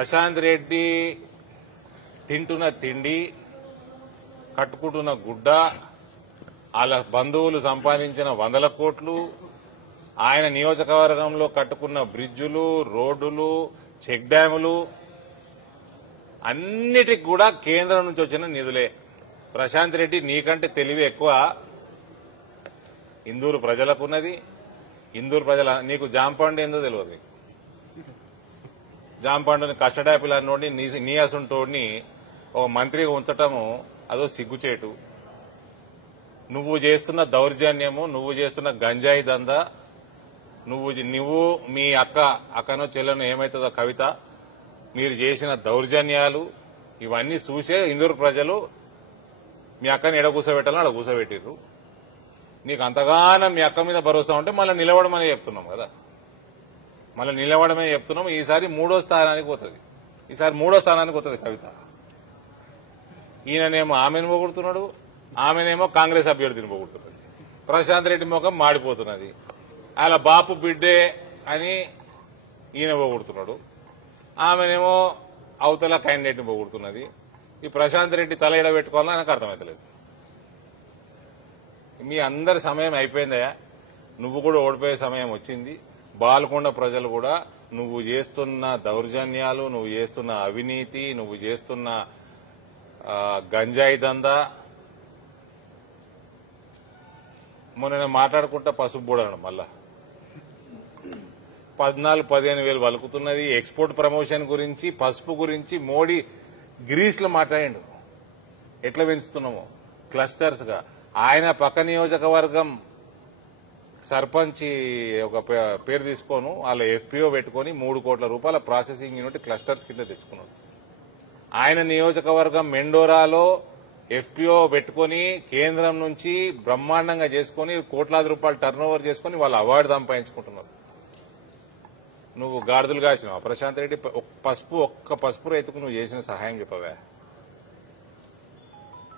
ప్రశాంత్ రెడ్డి తింటున్న తిండి, కట్టుకుంటున్న గుడ్డ, వాళ్ళ బంధువులు సంపాదించిన 100 కోట్లు, ఆయన నియోజకవర్గంలో కట్టుకున్న బ్రిడ్జులు, రోడ్డులు, చెక్ డ్యాములు అన్నిటికి కూడా కేంద్రం నుంచి వచ్చిన నిధులే. ప్రశాంత్ రెడ్డి నీకంటే తెలివి ఎక్కువ ఇందూరు ప్రజలకున్నది. ఇందూరు ప్రజల నీకు జాంపండు ఎందుకు తెలియదు. జాంపండుని కస్టడాపిల్ అన్నోడిని నీ అసుంటోడిని ఒక మంత్రిగా ఉంచటము అదో సిగ్గుచేటు. నువ్వు చేస్తున్న దౌర్జన్యము, నువ్వు చేస్తున్న గంజాయి దందా, నువ్వు మీ అక్కనో చెల్లెనో ఏమైతుందో కవిత, మీరు చేసిన దౌర్జన్యాలు ఇవన్నీ చూసే ఇందూరు ప్రజలు మీ అక్కని ఎడ కూర్చోబెట్టాలని అక్కడ కూర్చోబెట్టిర్రు. నీకు అంతగానం మీ అక్క మీద భరోసా ఉంటే మళ్ళీ నిలవడమనే చెప్తున్నాం కదా, మళ్ళీ నిలవడమే చెప్తున్నాం. ఈసారి 3వ స్థానానికి పోతుంది కవిత. ఈయననేమో ఆమెను పొగుడుతున్నాడు, ఆమెనేమో కాంగ్రెస్ అభ్యర్థిని పొగుడుతున్నది. ప్రశాంత్ రెడ్డి ముఖం మాడిపోతున్నది. అలా బాపు బిడ్డే అని ఈయన పొగుడుతున్నాడు, ఆమెనేమో అవతల క్యాండిడేట్ని పొగుడుతున్నది. ఈ ప్రశాంత్ రెడ్డి తల ఎడ పెట్టుకోవాలని నాకు అర్థమవుతలేదు. మీ అందరి సమయం అయిపోయిందయా, నువ్వు కూడా ఓడిపోయే సమయం వచ్చింది. బాల్కొండ ప్రజలు కూడా నువ్వు చేస్తున్న దౌర్జన్యాలు, నువ్వు చేస్తున్న అవినీతి, నువ్వు చేస్తున్న గంజాయి దందా, మొన్న నేను మాట్లాడుకుంటా పసుపు బూడను మళ్ళా 14-15 వేలు వలుకుతున్నది. ఎక్స్పోర్ట్ ప్రమోషన్ గురించి, పసుపు గురించి మోడీ గ్రీస్ లో మాట్లాడిండు. ఎట్లా పెంచుతున్నామో క్లస్టర్స్ గా. ఆయన పక్క నియోజకవర్గం సర్పంచ్ ఒక పేరు తీసుకోను, వాళ్ళ ఎఫ్పిఓ పెట్టుకుని 3 కోట్ల రూపాయల ప్రాసెసింగ్ యూనిట్ క్లస్టర్స్ కింద తెచ్చుకున్నాడు. ఆయన నియోజకవర్గం మెండోరాలో ఎఫ్పిఓ పెట్టుకుని కేంద్రం నుంచి బ్రహ్మాండంగా చేసుకుని కోట్లాది రూపాయలు టర్న్ ఓవర్ చేసుకుని వాళ్ళు అవార్డు సంపాదించుకుంటున్నారు. నువ్వు గాడిదలు కాసినావు. ప్రశాంత్ రెడ్డి ఒక్క పసుపు రైతుకు నువ్వు చేసిన సహాయం చెప్పవా?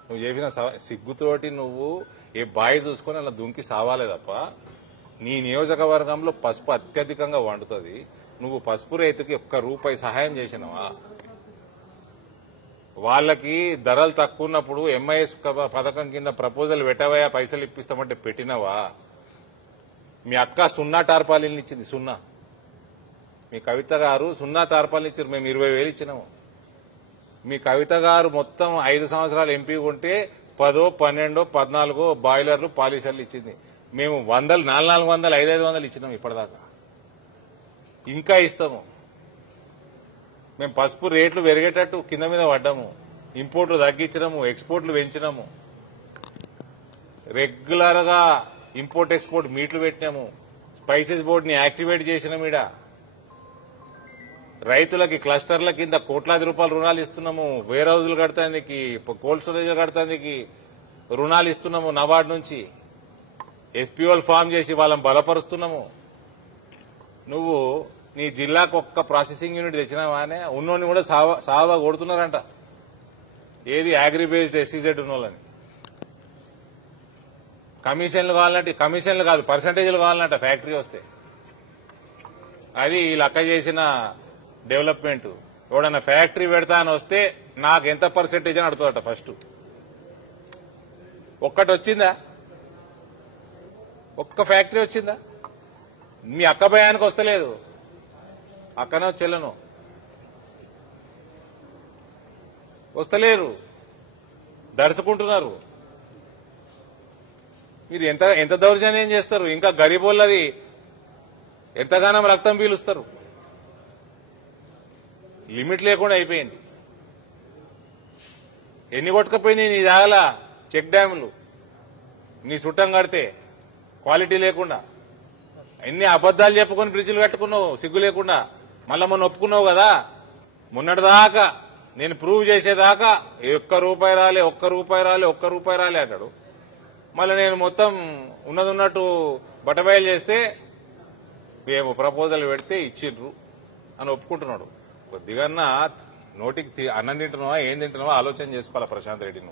నువ్వు చేసిన సిగ్గుతోటి నువ్వు ఏ బాయి చూసుకొని అలా దుంకి సావాలే తప్ప. నీ నియోజకవర్గంలో పసుపు అత్యధికంగా వండుతుంది. నువ్వు పసుపు రైతుకి ₹1 సహాయం చేసినావా? వాళ్ళకి ధరలు తక్కువ ఉన్నప్పుడు ఎంఐఎస్ పథకం కింద ప్రపోజల్ పెట్టవయా, పైసలు ఇప్పిస్తామంటే పెట్టినవా? మీ అక్క 0 టార్పాలిన్లు ఇచ్చింది. 0. మీ కవిత గారు 0 టార్పాలిన్ ఇచ్చారు. మేము 20,000 ఇచ్చినాము. మీ కవిత గారు మొత్తం 5 సంవత్సరాలు ఎంపీ ఉంటే 10, 12, 14 బాయిలర్లు, పాలిషర్లు ఇచ్చింది. మేము 100, 400, 500 ఇచ్చినాము ఇప్పటిదాకా. ఇంకా ఇస్తాము. మేము పసుపు రేట్లు పెరిగేటట్టు కింద మీద పడ్డాము. ఇంపోర్ట్లు తగ్గించినాము, ఎక్స్పోర్ట్లు పెంచినాము. రెగ్యులర్ గా ఇంపోర్ట్ ఎక్స్పోర్ట్ మీట్లు పెట్టినాము. స్పైసెస్ బోర్డుని యాక్టివేట్ చేసినాం. ఈడ రైతులకి క్లస్టర్ల కింద కోట్లాది రూపాయలు రుణాలు ఇస్తున్నాము. వేర్ హౌజులు కడతానికి, కోల్డ్ స్టోరేజ్లు కడతానికి రుణాలు ఇస్తున్నాము. నబార్డు నుంచి ఎఫ్పిఓలు ఫామ్ చేసి వాళ్ళని బలపరుస్తున్నాము. నువ్వు నీ జిల్లాకు ఒక్క ప్రాసెసింగ్ యూనిట్ తెచ్చినావానే ఉన్నోని కూడా సావా కొడుతున్నారంట. ఏది అగ్రిబేస్డ్ ఎస్సీజెడ్ ఉన్నోళ్ళని. కమిషన్లు కావాలంటే, కమిషన్లు కాదు పర్సంటేజ్లు కావాలంట ఫ్యాక్టరీ వస్తే. అది ఈ లెక్క చేసిన డెవలప్మెంట్. ఎవడన్నా ఫ్యాక్టరీ పెడతా అని వస్తే నాకు ఎంత పర్సెంటేజ్ అని అడుగుతాడట ఫస్ట్. ఒక్కటి వచ్చిందా? ఒక్క ఫ్యాక్టరీ వచ్చిందా? మీ అక్క భయానికి వస్తలేదు. అక్కనో చెల్లెనో వస్తలేరు, దడుచుకుంటున్నారు. మీరు ఎంత దౌర్జన్యం చేస్తారు? ఇంకా గరీబోళ్ళది ఎంతగానో రక్తం పీలుస్తారు. లిమిట్ లేకుండా అయిపోయింది. ఎన్ని కొట్టుకపోయినాయి నీ జాగల చెక్ డ్యాములు? నీ చుట్టం కడితే క్వాలిటీ లేకుండా ఎన్ని అబద్దాలు చెప్పుకొని బ్రిడ్జిలు కట్టుకున్నావు సిగ్గు లేకుండా. మళ్ళా మొన్న ఒప్పుకున్నావు కదా, మొన్నటిదాకా నేను ప్రూవ్ చేసేదాకా ₹1 రాలే అంటాడు. మళ్ళీ నేను మొత్తం ఉన్నట్టు బట్టబయలు చేస్తే మేము ప్రపోజల్ పెడితే ఇచ్చిండ్రు అని ఒప్పుకుంటున్నాడు. కొద్దిగా నోటికి అన్నం తింటున్నావా, ఏం తింటున్నావా ఆలోచన చేసుకోవాలా ప్రశాంత్ రెడ్డి నువ్వు.